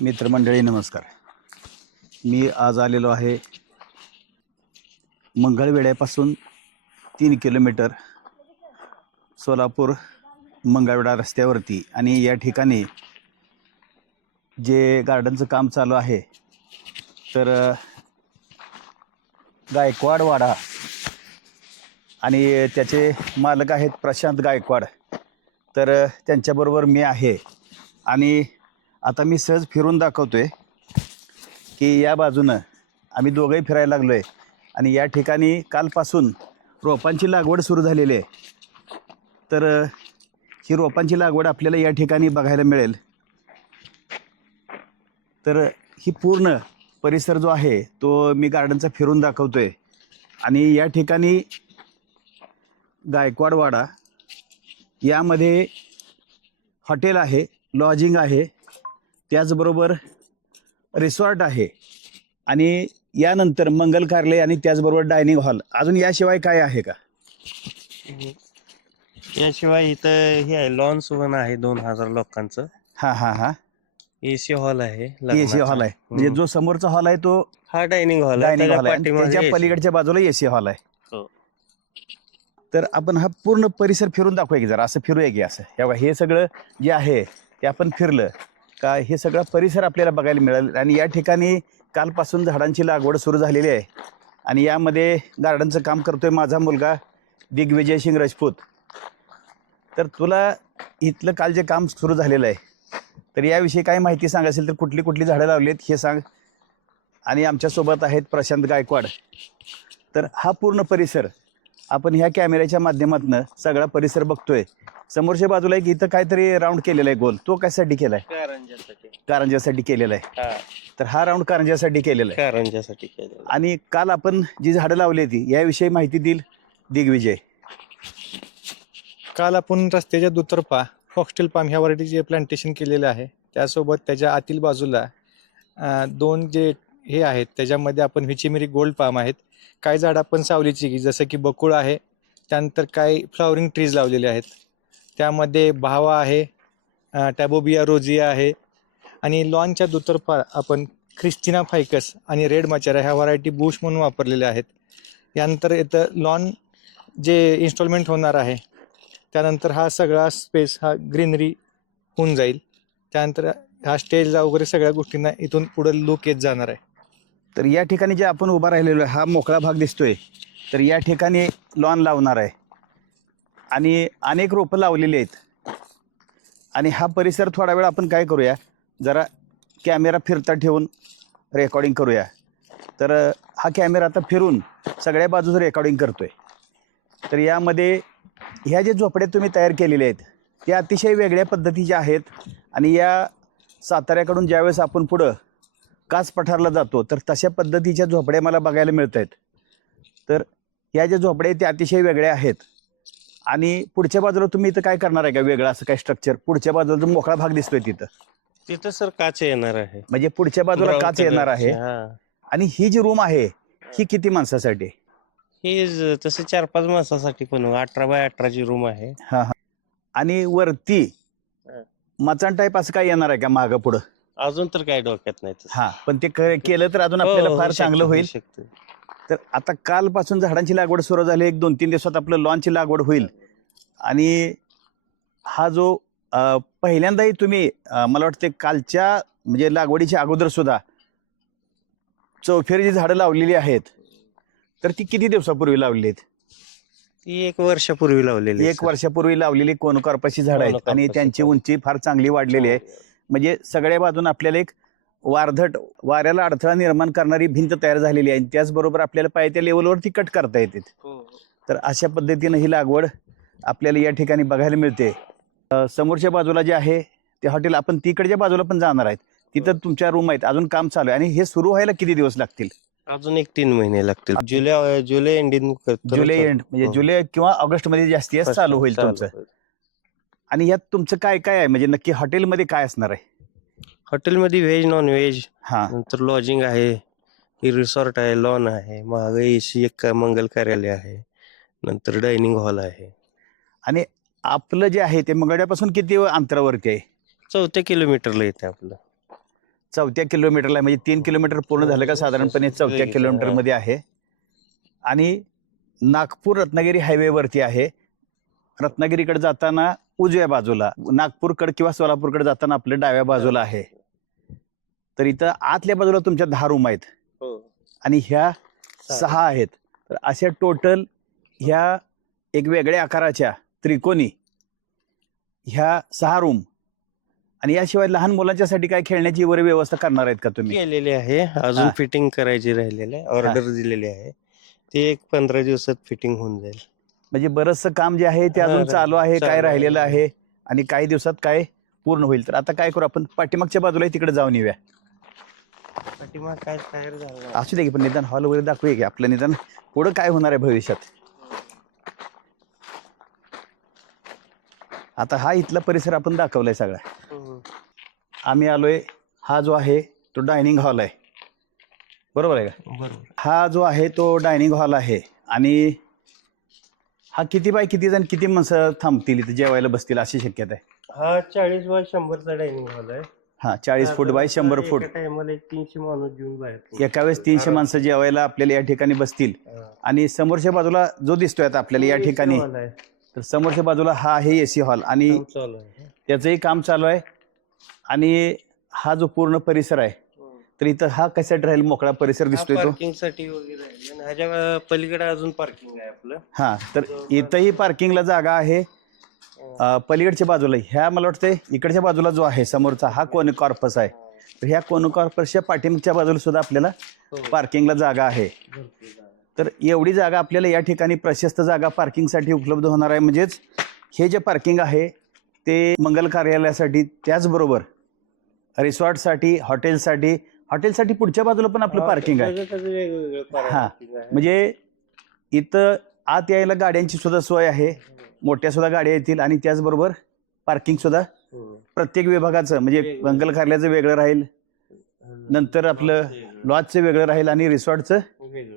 मित्रमंडळी नमस्कार. मी आज आलेलो आहे मंगळवेढ्यापासून 3 किलोमीटर सोलापूर मंगळवेढा रस्त्यावरती आणि या ठिकाणी जे गार्डनचं काम चालू आहे तर गायकवाड वाडा आणि त्याचे मालक आहेत प्रशांत गायकवाड. तर त्यांच्याबरोबर मी आहे आणि आता मी सहज फिरून दाखवतोय की या बाजूनं आम्ही दोघंही फिरायला लागलो आहे आणि या ठिकाणी कालपासून रोपांची लागवड सुरू झालेली आहे. तर ही रोपांची लागवड आपल्याला या ठिकाणी बघायला मिळेल. तर ही पूर्ण परिसर जो आहे तो मी गार्डनचा फिरून दाखवतोय आणि या ठिकाणी गायकवाड वाडा यामध्ये हॉटेल आहे, लॉजिंग आहे, त्याचबरोबर रिसॉर्ट आहे आणि यानंतर मंगल कार्यालय आणि त्याचबरोबर डायनिंग हॉल. अजून याशिवाय काय आहे का? याशिवाय इथं हे आहे लॉन्स वन आहे 2000 लोकांचं. हां हां हां एसी हॉल आहे एसी हॉल आहे, म्हणजे जो समोरचा हॉल आहे तो हा डायनिंग हॉल आहे. डायनिंग हॉल आहे आणि पाठीमागे त्याच्या AC. पलीकडच्या बाजूला एसी हॉल आहे. हो. तर आपण हा पूर्ण परिसर फिरून दाखवूया की जरा असं फिरूया की असं हे बघा, हे सगळं जे आहे ते आपण फिरलं का हे सगळं परिसर आपल्याला बघायला मिळेल. आणि या ठिकाणी कालपासून झाडांची लागवड सुरू झालेली आहे आणि यामध्ये गार्डनचं काम करतोय माझा मुलगा दिग्विजय सिंग राजपूत. तर तुला इथलं काल जे काम सुरू झालेलं आहे तर याविषयी काही माहिती सांग असेल तर कुठली कुठली झाडं लावली आहेत हे सांग. आणि आमच्यासोबत आहेत प्रशांत गायकवाड. तर हा पूर्ण परिसर आपण ह्या कॅमेऱ्याच्या माध्यमातून सगळा परिसर बघतोय. समोरच्या बाजूला एक इथं काहीतरी राऊंड केलेला आहे गोल, तो कशासाठी केलाय? कारंजासाठी केलेला आहे. तर हा राऊंड कारंजासाठी केलेला आहे. कारंजासाठी केलेलं. आणि काल आपण जी झाडं लावली होती याविषयी माहिती देईल दिग्विजय. काल आपण रस्त्याच्या दुतर्फा फॉक्सटेल पाम ह्या व्हरायटीचे प्लांटेशन केलेलं आहे. त्यासोबत त्याच्या आतील बाजूला दोन जे हे आहेत त्याच्यामध्ये आपण व्हिचेमेरी गोल्ड पाम आहेत. काही झाड आपण सावलीची की जसं की बकुळ आहे, त्यानंतर काही फ्लॉवरिंग ट्रीज लावलेले आहेत. त्यामध्ये भावा आहे, टॅबोबिया रोजिया आहे आणि लॉनच्या दुतर्फा आपण ख्रिस्टिना फायकस आणि रेड मचारा ह्या व्हरायटी बुश म्हणून वापरलेल्या आहेत. यानंतर इथं लॉन जे इन्स्टॉलमेंट होणार आहे त्यानंतर हा सगळा स्पेस हा ग्रीनरी होऊन जाईल. त्यानंतर हा स्टेजला वगैरे सगळ्या गोष्टींना इथून पुढे लुक येत जाणार आहे. तर या ठिकाणी जे आपण उभा राहिलेलो आहे हा मोकळा भाग दिसतोय. तर या ठिकाणी लॉन लावणार आहे आणि अनेक रोपं लावलेली आहेत. आणि हा परिसर थोडा वेळ आपण काय करूया, जरा कॅमेरा फिरता ठेवून रेकॉर्डिंग करूया. तर हा कॅमेरा आता फिरून सगळ्या बाजूचं रेकॉर्डिंग करतोय. तर यामध्ये ह्या जे झोपड्या तुम्ही तयार केलेल्या आहेत त्या अतिशय वेगळ्या पद्धतीच्या आहेत. आणि या साताऱ्याकडून ज्यावेळेस आपण पुढं कास पठारला जातो तर तशा पद्धतीच्या झोपड्या मला बघायला मिळत आहेत. तर ह्या ज्या झोपड्या आहेत त्या अतिशय वेगळ्या आहेत. आणि पुढच्या बाजूला तुम्ही इथं काय करणार आहे का वेगळं असं काय स्ट्रक्चर? पुढच्या बाजूला जो मोकळा भाग दिसतोय तिथं सर काच येणार आहे, म्हणजे पुढच्या बाजूला Brown काच येणार आहे. हा. आणि ही जी रूम आहे ही किती माणसासाठी? ही तसे 4-5 माणसासाठी पण 18 बाय 18 रूम आहे. हा हा. आणि वरती मचाण टाईप असं काय येणार आहे का मागं पुढं? अजून तर काय डोक्यात नाही तसं. हा, पण ते केलं तर अजून हो, आपल्याला हो, फार चांगलं होऊ होईल. शकतं. तर आता कालपासून झाडांची लागवड सुरू झाली, 1-2-3 दिवसात आपलं लॉनची लागवड होईल. आणि हा जो पहिल्यांदाही तुम्ही मला वाटते कालच्या म्हणजे लागवडीच्या अगोदर सुद्धा चौफेर जी झाडं लावलेली आहेत तर ती किती दिवसापूर्वी लावलेली आहेत? ती 1 वर्षापूर्वी लावलेली. 1 वर्षापूर्वी लावलेली कोनोकॉर्पाची झाडं आहेत आणि कोनोकॉर्पाची त्यांची झाडं. उंची फार चांगली वाढलेली आहे. म्हणजे सगळ्या बाजून आपल्याला एक वारधट वाऱ्याला अडथळा निर्माण करणारी भिंत तयार झालेली आहे. आणि त्याचबरोबर आपल्याला पाहिजे त्या लेवलवरती कट करता येते. तर अशा पद्धतीनं ही लागवड आपल्याला या ठिकाणी बघायला मिळते. समोरच्या बाजूला जे आहे ते हॉटेल, आपण तिकडच्या बाजूला पण जाणार आहेत. तिथं तुमच्या रूम आहेत, अजून काम चालू आहे. आणि हे सुरू व्हायला किती दिवस लागतील? अजून 1-3 महिने लागतील. जुलै एंडिंग जुलै एंड म्हणजे जुलै किंवा ऑगस्ट मध्ये जास्तीत जास्त चालू होईल तुमचं. आणि यात तुमचं काय काय आहे, म्हणजे नक्की हॉटेलमध्ये काय असणार आहे? हॉटेलमध्ये व्हेज नॉन व्हेज, हा, नंतर लॉजिंग आहे, ही रिसॉर्ट आहे, लॉन आहे, मागे एसी एक मंगल कार्यालय आहे, नंतर डायनिंग हॉल आहे. आणि आपलं जे आहे ते मंगळ्यापासून किती अंतरावरती आहे? 4 किलोमीटरला येते आपलं. 4थ्या किलोमीटरला आहे, म्हणजे 3 किलोमीटर पूर्ण झालं का साधारणपणे 4थ्या किलोमीटरमध्ये आहे आणि नागपूर रत्नागिरी हायवेवरती आहे. रत्नागिरीकडे जाताना उजव्या बाजूला, नागपूरकडे किंवा सोलापूरकडे जाताना आपल्या डाव्या बाजूला आहे. तर इथं आतल्या बाजूला तुमच्या 10 रूम आहेत आणि ह्या 6 आहेत. तर अशा टोटल ह्या एक वेगळ्या आकाराच्या त्रिकोणी ह्या 6 रूम आणि याशिवाय लहान मुलांच्यासाठी काय खेळण्याची वगैरे व्यवस्था करणार आहेत का तुम्ही? केलेली आहे, अजून हा. फिटिंग करायची राहिलेली आहे, ऑर्डर दिलेली आहे. ते एक 15 दिवसात फिटिंग होऊन जाईल. म्हणजे बरंचसं काम जे आहे ते अजून चालू आहे, काय राहिलेलं आहे आणि काही दिवसात काय पूर्ण होईल. तर आता काय करू, आपण पाठीमागच्या बाजूला तिकडे जाऊन येऊया. पाठीमाग काय तयार झालं असू दे की, पण निदान हॉल वगैरे दाखवूया की आपलं, निदान पुढं काय होणार आहे भविष्यात. आता हा इथला परिसर आपण दाखवलाय सगळा. आम्ही आलोय, हा जो आहे तो डायनिंग हॉल आहे, बरोबर आहे का? बरोबर. हा जो आहे तो डायनिंग हॉल आहे आणि हा किती बाय किती जण किती माणसं थांबतील इथे जेवायला बसतील अशी शक्यता आहे? हा 40 बाय 100चा डायनिंग हॉल आहे. हा 40 फूट बाय 100 फूट. एका टायमाला 300 माणूस जेवून बाहेर एका वेळेस 300 माणसं जेवायला आपल्याला या ठिकाणी बसतील. आणि समोरच्या बाजूला जो दिसतोय आता आपल्याला या ठिकाणी, तर समोरच्या बाजूला हा आहे एसी हॉल आणि त्याचंही काम चालू आहे. आणि हा जो पूर्ण परिसर आहे, तर इथं हा कशासाठी राहील, मोकळा परिसर दिसतोय तो? पार्किंग साठी वगैरे आहे. आणि ह्याच्या पलीकडे अजून पार्किंग आहे आपलं. हा, तर इथंही पार्किंगला जागा आहे. पलीकडच्या बाजूला, ह्या मला वाटतंय इकडच्या बाजूला जो आहे समोरचा हा कोन कॉर्पस आहे, तर ह्या कोन कॉर्पसच्या पाठीमागच्या बाजूला सुद्धा आपल्याला पार्किंगला जागा आहे. तर एवढी जागा आपल्याला या ठिकाणी प्रशस्त जागा पार्किंगसाठी उपलब्ध होणार आहे. म्हणजेच हे जे पार्किंग आहे ते मंगल कार्यालयासाठी, त्याचबरोबर रिसॉर्टसाठी, हॉटेलसाठी पुढच्या बाजूला पण आपलं पार्किंग आहे. हा, म्हणजे इथं आत यायला गाड्यांची सुद्धा सोय आहे, मोठ्या सुद्धा गाड्या येतील आणि त्याचबरोबर पार्किंग सुद्धा प्रत्येक विभागाचं, म्हणजे मंगल कार्यालयाचं वेगळं राहील, नंतर आपलं लॉजचं वेगळं राहील आणि रिसॉर्टचं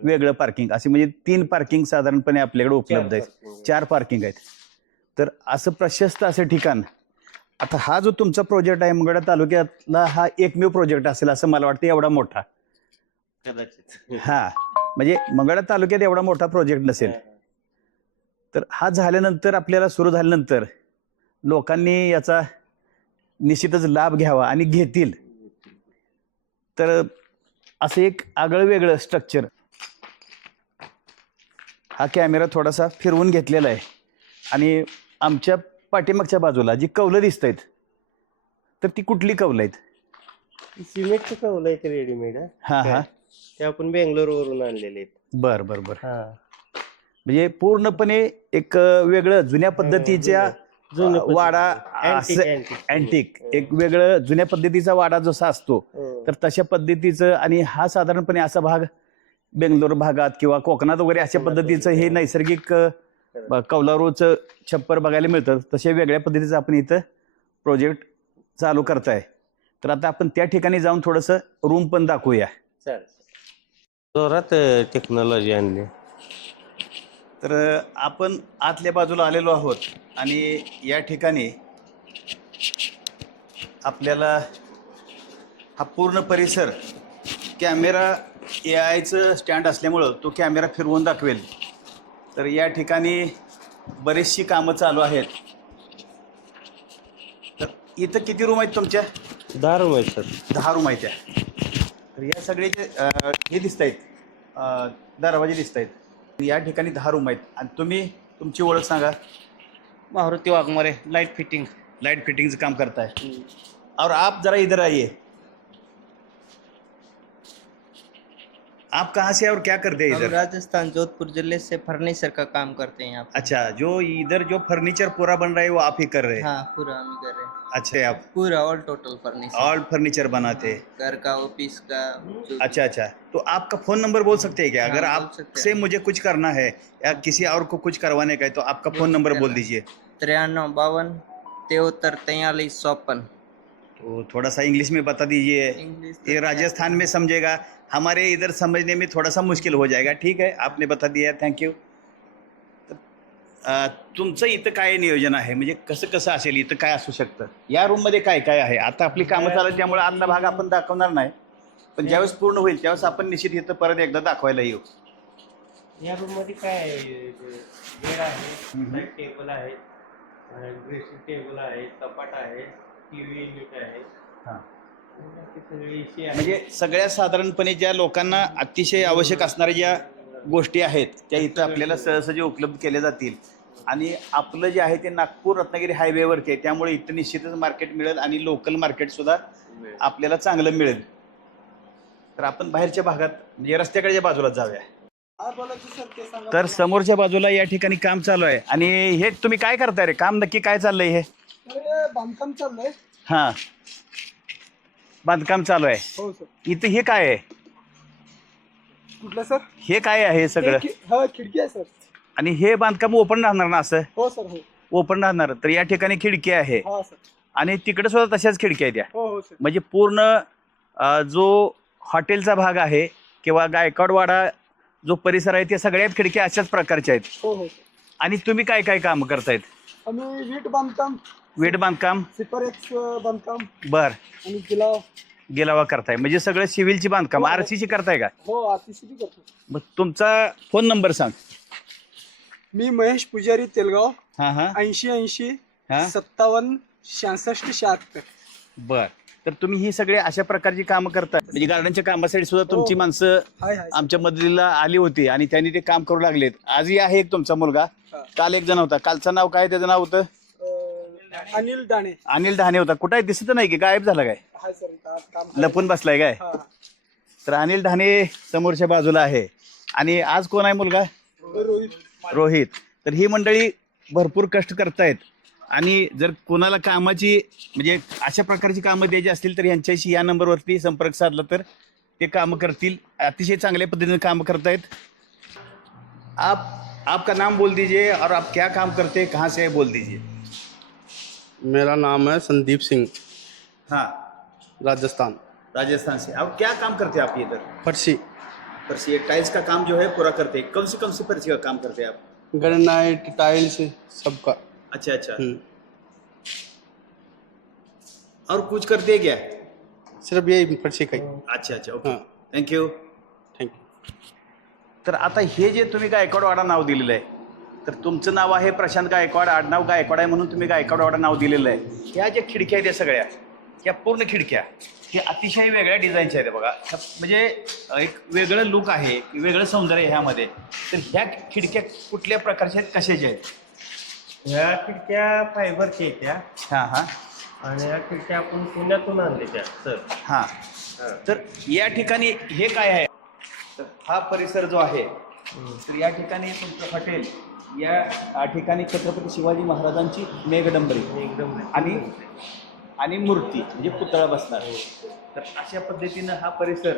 वेगळं पार्किंग, असे म्हणजे 3 पार्किंग साधारणपणे आपल्याकडे उपलब्ध आहेत. 4 पार्किंग आहेत. तर असं प्रशस्त असं ठिकाण. आता हा जो तुमचा प्रोजेक्ट आहे मंगळवेढा तालुक्यातला, हा एकमेव प्रोजेक्ट असेल असं मला वाटतं, एवढा मोठा कदाचित. हा, म्हणजे मंगळवेढा तालुक्यात एवढा मोठा प्रोजेक्ट नसेल. तर हा झाल्यानंतर, आपल्याला सुरू झाल्यानंतर लोकांनी याचा निश्चितच लाभ घ्यावा आणि घेतील. तर असं एक आगळं वेगळं स्ट्रक्चर. हा कॅमेरा थोडासा फिरवून घेतलेला आहे आणि आमच्या पाठीमागच्या बाजूला जी कौलं दिसत आहेत, तर ती कुठली कौलं आहेत? सिमेंटचं कौल आहे ते रेडीमेड. हा हा, ते आपण बेंगलोर वरून आणलेले आहेत. बर बर बर. म्हणजे पूर्णपणे एक वेगळं जुन्या पद्धतीच्या वाडा, अँटिक, एक वेगळं जुन्या पद्धतीचा वाडा जसा असतो, तर तशा पद्धतीचं. आणि हा साधारणपणे असा भाग बेंगलोर भागात किंवा कोकणात वगैरे अशा पद्धतीचं हे नैसर्गिक कौलारूचं छप्पर बघायला मिळतं. तशा वेगळ्या पद्धतीचं आपण इथं प्रोजेक्ट चालू करताय. तर आता आपण त्या ठिकाणी जाऊन थोडंसं रूम पण दाखवूया. जोरात टेक्नॉलॉजी आणली. तर आपण आतल्या बाजूला आलेलो आहोत आणि या ठिकाणी आपल्याला हा पूर्ण परिसर, कॅमेरा AIचं स्टँड असल्यामुळं तो कॅमेरा फिरवून दाखवेल. तर या ठिकाणी बरीचशी कामं चालू आहेत. तर इथं किती रूम आहेत तुमच्या? 10 रूम आहेत सर. 10 रूम आहेत त्या. तर या सगळ्याचे हे दिसत आहेत, दरवाजे दिसत आहेत. या ठिकाणी 10 रूम आहेत. आणि तुम्ही तुमची ओळख सांगा. मारुति वाघमारे, लाइट फिटिंगचं काम करताय. और आप जरा इधर आइए. आप कहाँ से और क्या करते हैं हम इधर? राजस्थान जोधपुर जिले से फर्नीचर का काम करते हैं यहाँ पे। अच्छा, जो इधर जो फर्नीचर पूरा बन रहा है वो आप ही कर रहे हैं? हाँ, पूरा हम ही कर रहे हैं। अच्छा, आप पूरा all total furniture, all furniture बनाते हैं? घर का, ऑफिस का, जो अच्छा अच्छा, तो आपका फोन नंबर बोल सकते हैं क्या? हाँ, अगर बोल आपसे सकते हैं। मुझे कुछ करना है या किसी और को कुछ करवाने का है तो आपका फोन नंबर बोल दीजिए. 93 52 73 43 54। तो थोड़ा सा इंग्लिश में बता दीजिए. इंग्लिश ये राजस्थान में समझेगा, हमारे इधर समझने में थोड़ा सा मुश्किल हो जाएगा. ठीक है, आपने बता दिया, थैंक यू. तुमचं इथं काय नियोजन आहे, म्हणजे कसं कसं असेल, इथं काय असू शकतं, या रूममध्ये काय काय आहे? आता आपली कामं चालू आहेत त्यामुळे आतला भाग आपण दाखवणार नाही, पण ज्यावेळेस पूर्ण होईल त्यावेळेस आपण निश्चित इथं परत एकदा दाखवायला येऊ. या रूम मध्ये काय आहे? बेड आहे, साईड टेबल आहे, ड्रेसिंग टेबल आहे, कपाट आहे, टीव्ही युनिट आहे. हां. बाकी सगळी AC आहे. म्हणजे सगळ्या साधारणपणे ज्या लोकांना अतिशय आवश्यक असणाऱ्या ज्या गोष्टी आहेत त्या इथं आपल्याला सहसहजी उपलब्ध केल्या जातील. आणि आपलं जे आहे ते नागपूर रत्नागिरी हायवेवरती आहे, त्यामुळे इथं निश्चितच मार्केट मिळेल आणि लोकल मार्केट सुद्धा आपल्याला चांगलं मिळेल. तर आपण बाहेरच्या भागात म्हणजे रस्त्याकडच्या बाजूला जाऊया. तर समोरच्या बाजूला या ठिकाणी काम चालू आहे. आणि हे तुम्ही काय करताय रे? काम नक्की काय चाललंय? हे बांधकाम चाललंय. हा, बांधकाम चालू आहे. हो सर. इथं हे काय आहे? कुठलं सर? हे काय आहे सगळं? हा, खिडकी आहे सर. आणि हे बांधकाम ओपन राहणार ना? असं हो सर. हो. ओपन राहणार. तर या ठिकाणी खिडकी आहे हा सर. आणि तिकडे सुद्धा तशाच खिडक्या आहेत त्या. हो हो सर. म्हणजे पूर्ण जो हॉटेलचा भाग आहे किंवा गायकवाडवाडा जो परिसर आहे, ते सगळ्यात खिडक्या अशाच प्रकारच्या आहेत. हो हो सर. आणि तुम्ही काय काय काम करतायत? आम्ही वीट बांधकाम, वीट बांधकाम, सिपरेक्स बांधकाम बर, आणि गिलाव. गिलावा करताय, म्हणजे सगळं सिव्हिलची बांधकाम, हो. आरसीसी करताय का? हो, आरसीसी बी करतो. मग तुमचा फोन नंबर सांग. मी महेश पुजारी, तेलगाव. हां हां 80 हां 57 66 76. बर. तर तुम्ही ही सगळे अशा प्रकारची कामं करताय, म्हणजे गार्डनच्या कामासाठी सुद्धा तुमची हो. माणसं हाय हाय. आमच्या मदतीला आली होती आणि त्यांनी ते काम करू लागलेत. आजही आहे एक तुमचा मुलगा, हा. काल एक जण होता. कालचं नाव काय त्याचं नाव होतं? अनिल दाणे. अनिल डहाणे होता. कुठं आहे? दिसत नाही की गायब झाला काय? Hi sir. इथं आज काम. लपून बसलाय काय? हा. तर अनिल डहाणे समोरच्या बाजूला आहे. आणि आज कोण आहे मुलगा? रोहित. रोहित. तर ही मंडळी भरपूर कष्ट करतायत आणि जर कोणाला कामाची म्हणजे अशा प्रकारची कामं द्यायची असतील तर यांच्याशी या नंबरवरती संपर्क साधला तर ते कामं करतील. अतिशय चांगल्या पद्धतीने कामं करतायत. आपका नाम बोल दीजिए और आप क्या काम करते हैं, कहाँ से है बोल दीजिए. मेरा नाम है संदीप सिंह, हाँ, राजस्थान। राजस्थान से. अब क्या काम करते हैं आप इधर? फर्शी, फर्शी टाइल्स का काम जो है पूरा करते हैं. कौन सी फर्शी का काम करते हैं आप? ग्रेनाइट, टाइल्स, सबका। अच्छा अच्छा. और कुछ करते हैं क्या? सिर्फ यही फर्शी का ही। अच्छा अच्छा, ओके, हाँ, थँक्यू. Thank you. तर आता हे जे तुम्ही गायकवाडवाडा नाव दिलेलं आहे, तर तुमचं नाव आहे प्रशांत गायकवाड, आडनाव गायकवाड आहे म्हणून तुम्ही गायकवाडवाडा नाव दिलेलं आहे. ह्या ज्या खिडक्या आहेत त्या सगळ्या, ह्या पूर्ण खिडक्या हे अतिशय वेगळ्या डिझाईनच्या आहेत बघा. म्हणजे एक वेगळं लुक आहे, वेगळं सौंदर्य आहे ह्यामध्ये. तर ह्या खिडक्या कुठल्या प्रकारच्या आहेत, कशाच्या आहेत? ह्या खिडक्या फायबरच्या आहेत त्या, हां हां आणि ह्या खिडक्या आपण पुण्यातून आणल्या सर. हां. तर या ठिकाणी हे काय आहे? तर हा परिसर जो आहे, तर या ठिकाणी तुमचं हॉटेल, या ठिकाणी छत्रपती शिवाजी महाराजांची मेघडंबरी एकदम आणि मूर्ती म्हणजे पुतळा बसणार. तर अशा पद्धतीनं हा परिसर,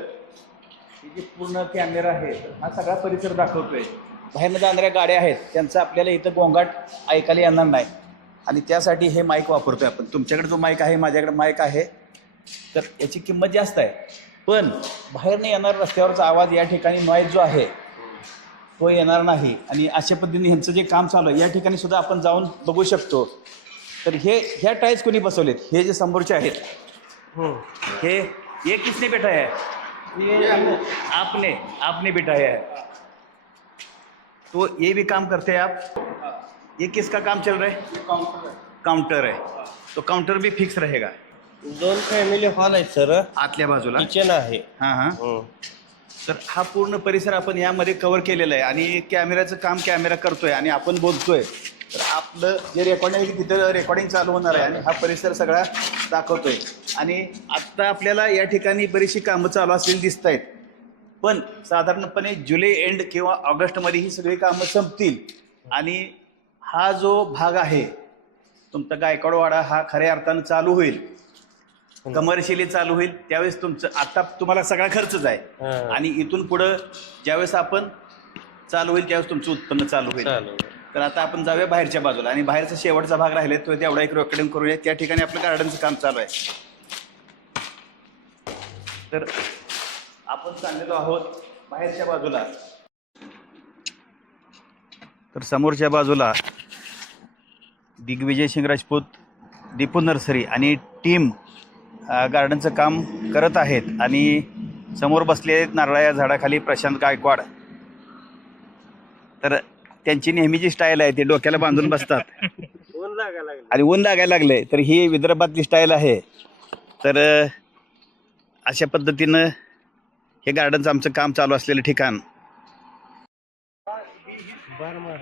हे जे पूर्ण कॅमेरा आहे, हा सगळा परिसर दाखवतोय. बाहेरनं जाणाऱ्या गाड्या आहेत त्यांचं आपल्याला इथं गोंगाट ऐकायला येणार नाही आणि त्यासाठी हे माईक वापरतोय आपण. तुमच्याकडे जो माईक आहे, माझ्याकडे माईक आहे, तर याची किंमत जास्त आहे. पण बाहेरनं येणारा रस्त्यावरचा आवाज, या ठिकाणी नॉईज जो आहे तो येणार नाही. आणि अशा पद्धतीने ह्यांचं जे काम चालू आहे या ठिकाणी सुद्धा आपण जाऊन बघू शकतो. तर ह्या टाईल्स कोणी बसवलेत? हे जे समोरचे आहेत, हे किसने बैठाया है? ये आपने बैठाया है. तो ये भी काम करते हैं आप? ये किसका काम चल रहा है? काउंटर है. तो काउंटर भी फिक्स रहेगा. 2 फॅमिली हॉल आहेत सर, आतल्या बाजूला किचन आहे. हां हां. तर हा पूर्ण परिसर आपण यामध्ये कव्हर केलेला आहे आणि कॅमेऱ्याचं काम कॅमेरा करतोय आणि आपण बोलतोय. तर आपलं जे रेकॉर्डिंग आहे तिथं रेकॉर्डिंग चालू होणार आहे आणि हा परिसर सगळा दाखवतोय. आणि आत्ता आपल्याला या ठिकाणी बरीचशी कामं चालू असलेली दिसत आहेत, पण साधारणपणे जुलै एंड किंवा ऑगस्टमध्ये ही सगळी कामं संपतील आणि हा जो भाग आहे तुमचा गायकवाडवाडा हा खऱ्या अर्थानं चालू होईल, कमर्शियली चालू होईल. त्यावेळेस तुमचं आता तुम्हाला सगळा खर्चच आहे आणि इथून पुढं ज्यावेळेस आपण चालू होईल त्यावेळेस तुमचं उत्पन्न चालू होईल. तर आता आपण जाऊया बाहेरच्या बाजूला आणि बाहेरचा शेवटचा भाग राहिला तो तेवढा एक रेकॉर्डिंग करूया. त्या ठिकाणी आपलं गार्डनचं काम चालू आहे. तर आपण चाललेलो आहोत बाहेरच्या बाजूला. तर समोरच्या बाजूला दिग्विजय सिंग राजपूत, दीपू नर्सरी आणि टीम गार्डनचं काम करत आहेत. आणि समोर बसले आहेत नारळाच्या झाडाखाली प्रशांत गायकवाड. तर त्यांची नेहमीची स्टाईल आहे, ते डोक्याला बांधून बसतात ऊन लागायला लागलं. आणि ऊन लागायला लागले. तर ही विदर्भातली स्टाईल आहे. तर अशा पद्धतीनं हे गार्डनचं आमचं काम चालू असलेलं ठिकाण.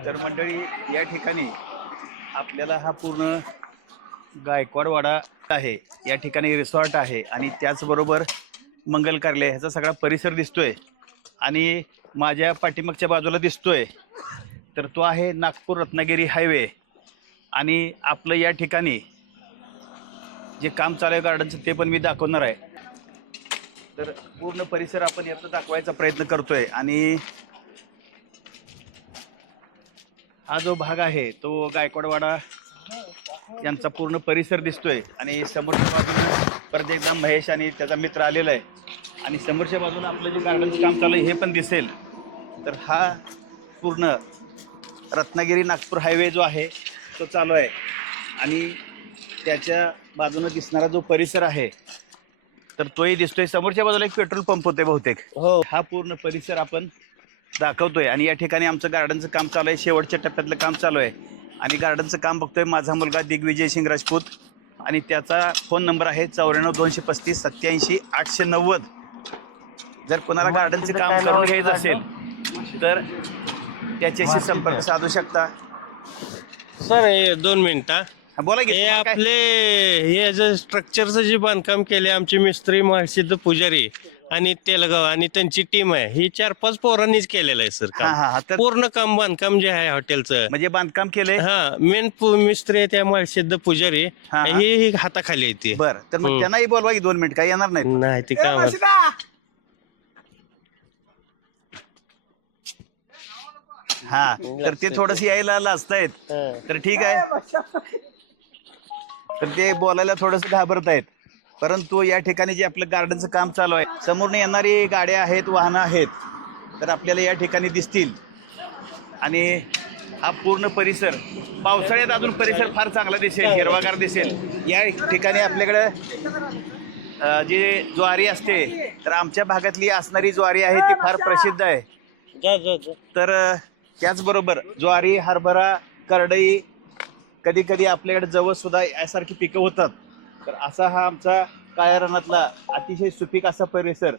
तर मंडळी, या ठिकाणी आपल्याला हा पूर्ण गायकवाडवाडा आहे. या ठिकाणी रिसॉर्ट आहे आणि त्याचबरोबर मंगल कार्यालय ह्याचा सगळा परिसर दिसतोय. आणि माझ्या पाठीमागच्या बाजूला दिसतोय तर तो आहे नागपूर रत्नागिरी हायवे. आणि आपलं या ठिकाणी जे काम चालू आहे गार्डनचं ते पण मी दाखवणार आहे. तर पूर्ण परिसर आपण याचा दाखवायचा प्रयत्न करतोय. आणि हा जो भाग आहे तो गायकवाडवाडा यांचा पूर्ण परिसर दिसतोय. आणि समोरच्या बाजूला परत एकदा महेश आणि त्याचा मित्र आलेला आहे. आणि समोरच्या बाजूला आपलं जे गार्डनचं काम चालू आहे हे पण दिसेल. तर हा पूर्ण रत्नागिरी नागपूर हायवे जो आहे तो चालू आहे. आणि त्याच्या बाजूनं दिसणारा जो परिसर आहे तर तोही दिसतोय. समोरच्या बाजूला एक पेट्रोल पंप होते बहुतेक. हो. हा पूर्ण परिसर आपण दाखवतोय. आणि या ठिकाणी आमचं गार्डनचं काम चालू आहे, शेवटच्या टप्प्यातलं काम चालू आहे. आणि गार्डनचं काम बघतोय माझा मुलगा दिग्विजय सिंग राजपूत. आणि त्याचा फोन नंबर आहे 94-235-87-890. जर कोणाला गार्डनचं काम करून घ्यायचं असेल तर त्याच्याशी संपर्क साधू शकता. सर हे 2 मिनिटं. हा, बोला की हे काय? आपले हे जे स्ट्रक्चरचं जे बांधकाम केले आमचे मिस्त्री महर्षिद पुजारी आणि तेलगाव आणि त्यांची टीम आहे, ही 4-5 पोरांनीच केलेलं आहे सर हा काम. हा हा. तर पूर्ण काम बांधकाम जे आहे हॉटेलचं, म्हणजे बांधकाम केलंय. हा मेन मिस्त्री आहे त्या महर्षिद पुजारी, हा, हा. ही हाताखाली येते. बरं, तर मग हम्म. त्यांनाही बोलवा की 2 मिनिट, काही येणार नाही. नाही ते काम हा, तर ते थोडस यायला लाजतायत. तर ठीक आहे, तर ते बोलायला थोडस घाबरत आहेत. परंतु या ठिकाणी जे आपलं गार्डनचं काम चालू आहे, समोरनं येणारी गाड्या आहेत, वाहनं आहेत, तर आपल्याला या ठिकाणी दिसतील. आणि हा पूर्ण परिसर पावसाळ्यात अजून परिसर फार चांगला दिसेल, हिरवागार दिसेल. या ठिकाणी आपल्याकडे जे ज्वारी असते, तर आमच्या भागातली असणारी ज्वारी आहे ती फार प्रसिद्ध आहे. तर त्याचबरोबर ज्वारी, हरभरा, करडई, कधी कधी आपल्याकडे जवस सुद्धा यासारखी पिकं होतात. तर असा हा आमचा काळ्या रानातला अतिशय सुपीक असा परिसर